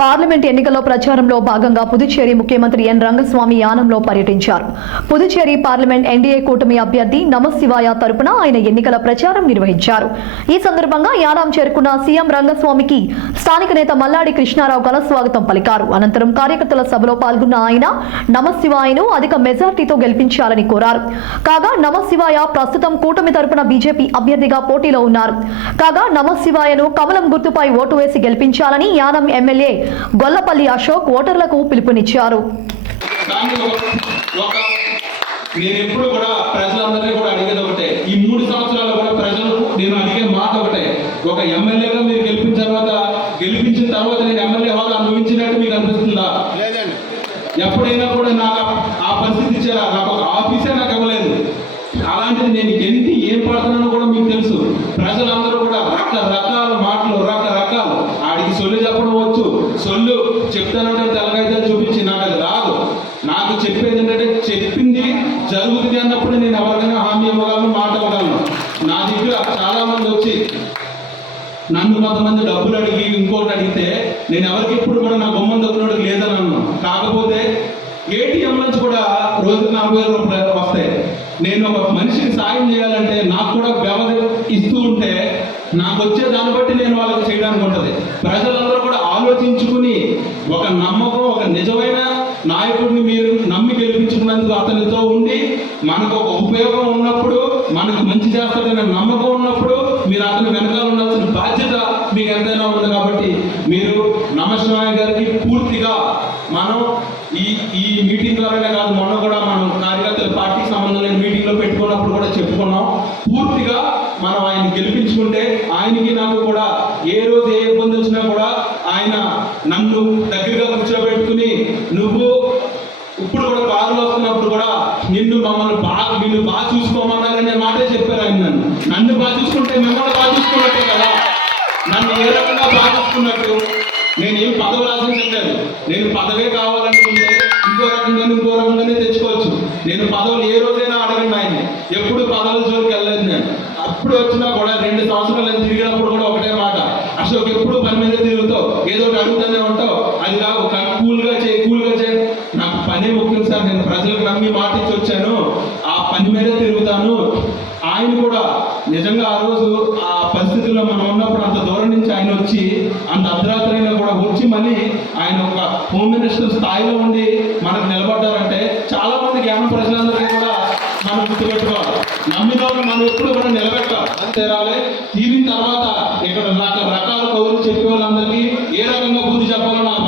Parliament ఎన్నికల్లో ప్రచారంలో భాగంగా పుదుచ్చేరి ముఖ్యమంత్రి ఎన్ రంగస్వామి యానంలో పర్యటించారు. పుదుచ్చేరి పార్లమెంట్ ఎన్డీఏ కూటమి అభ్యర్థి నమశివాయ తరపున ఆయన ఎన్నికల ప్రచారం నిర్వహించారు. ఈ సందర్భంగా యానం చేరుకున్న సీఎం రంగస్వామికి స్థానిక నేత మల్లాడి కృష్ణారావు ఘన స్వాగతం పలికారు. అనంతరం కార్యకర్తల సభలో పాల్గొన్న ఆయన నమశివాయను అధిక మెజార్టీతో గెలిపించాలని కోరారు. కాగా నమశివాయ ప్రస్తుతం కూటమి తరపున బీజేపీ అభ్యర్థిగా పోటీలో ఉన్నారు. కాగా నమశివాయను కమలం గుర్తుపై ఓటు వేసి గెలిపించాలని యానం ఎమ్మెల్యే గొల్లపల్లి అశోక్ ఓటర్లకు పిలుపునిచ్చారు. నేను ఎప్పుడు కూడా ప్రజలందరినీ కూడా అడిగేది ఒకటే, ఈ 3 సంవత్సరాలు కూడా ప్రజలు నేను అడిగే మాట ఒకటే, ఒక ఎమ్మెల్యేగా మీరు గెలిపించిన తర్వాత నేను ఎమ్మెల్యే హోదా అనుభవించినట్టు మీకు అనిపిస్తుందా? లేదండి. ఎప్పుడైనా కూడా నాకు ఆ పరిస్థితి ఇచ్చారా? నాకు ఒక ఆఫీసే నాకు ఇవ్వలేదు. అలాంటిది నేను ఎన్ని ఏం పడుతున్నానో కూడా మీకు తెలుసు. ప్రజలందరూ కూడా రకరకాల మాటలు రకరకాలు ఆడికి సొల్లు చెప్పడం వచ్చు, సొల్లు చెప్తానంటే తెల్లగైతే చూపించి నాకు అది రాదు. నాకు చెప్పేది ఏంటంటే చెప్పింది జరుగుతుంది అన్నప్పుడు నేను ఎవరికైనా హామీ ఇవ్వగలను, మాట ఇవ్వగలను. నా దగ్గర చాలా మంది వచ్చి నన్ను కొంతమంది డబ్బులు అడిగి ఇంకోటి అడిగితే నేను ఎవరికి ఇప్పుడు కూడా నా బొమ్మను దొరికినోడికి లేదని అన్నాను. కాకపోతే ఏటీఎం నుంచి కూడా రోజుకు 40,000 రూపాయలు వస్తాయి. నేను ఒక మనిషికి సాయం చేయాలంటే నాకు కూడా వ్యవధి ఇస్తూ ఉంటే నాకు వచ్చే దాన్ని బట్టి నేను వాళ్ళకి చేయడానికి ఉంటుంది. ప్రజలందరూ కూడా ఆలోచించుకుని ఒక నమ్మకం, ఒక నిజమైన నాయకుడిని మీరు నమ్మి గెలిపించుకున్నందుకు అతనితో ఉండి మనకు ఒక ఉపయోగం ఉన్నప్పుడు, మనకు మంచి చేస్తాడనే నమ్మకం ఉన్నప్పుడు మీరు అతని వెనకాల ఉండాల్సిన బాధ్యత మీకు ఎంతైనా ఉంది. కాబట్టి మీరు నమశివాయ గారికి పూర్తిగా మనం ఈ మీటింగ్ ద్వారానే కాదు, మొన్న కూడా మనం కార్యకర్తల పార్టీకి సంబంధం లేని మీటింగ్లో పెట్టుకున్నప్పుడు కూడా చెప్పుకున్నాం. పూర్తిగా మనం ఆయన గెలిపించుకుంటే ఆయనకి నాకు కూడా ఏ రోజు ఏ ఇబ్బంది వచ్చినా కూడా ఆయన నన్ను దగ్గరగా కూర్చోబెట్టుకుని నువ్వు ఇప్పుడు కూడా కారులో వస్తున్నప్పుడు కూడా నిన్ను బాగా చూసుకోమన్నారనే మాటే చెప్పారు ఆయన. నన్ను బాగా చూసుకుంటే మిమ్మల్ని బాగా చూసుకున్నట్టే కదా. నన్ను ఏ రకంగా బాగా చూసుకున్నట్టు. నేను ఏం పదవులు ఆశించలేదు. నేను పదవే కావాలనుకుంటే ఇంకో రకంగానే తెచ్చుకోవచ్చు. నేను పదవులు ఏ రోజైనా అడగండి ఆయన. ఎప్పుడు పదవుల జోలికి వెళ్ళలేదు నేను. అప్పుడు వచ్చినా కూడా 2 సంవత్సరాలు తిరిగినప్పుడు కూడా ఒకటే మాట, అశోక్ ఎప్పుడు పని మీద తిరుగుతావు, ఏదో ఒకటి అడుగుతూనే ఉంటావు, అది కాదు కూల్గా చేయి. నాకు పనే ముఖ్యం సార్. నేను ప్రజలకు నమ్మి మాట ఇచ్చి వచ్చాను, ఆ పని మీదే తిరుగుతాను. ఆయన కూడా నిజంగా ఆ రోజు ఆ పరిస్థితుల్లో మనం ఉన్నప్పుడు అంత దూరం నుంచి ఆయన వచ్చి అంత అర్ధరాత్రైనా కూడా వచ్చి మళ్ళీ ఆయన ఒక హోమ్ మినిస్టర్ స్థాయిలో ఉండి మనకు నిలబడ్డారంటే చాలా మంది జ్ఞాన ప్రజలందరికీ కూడా మనం గుర్తుపెట్టుకోవాలి. నమ్మిన మనం ఎప్పుడు కూడా నిలబెట్టాలి. అంతేరాలే తీరిన తర్వాత ఇక్కడ రకరకాల కౌరులు చెప్పే వాళ్ళందరికీ ఏ రకంగా బుద్ధి చెప్పాలో నాకు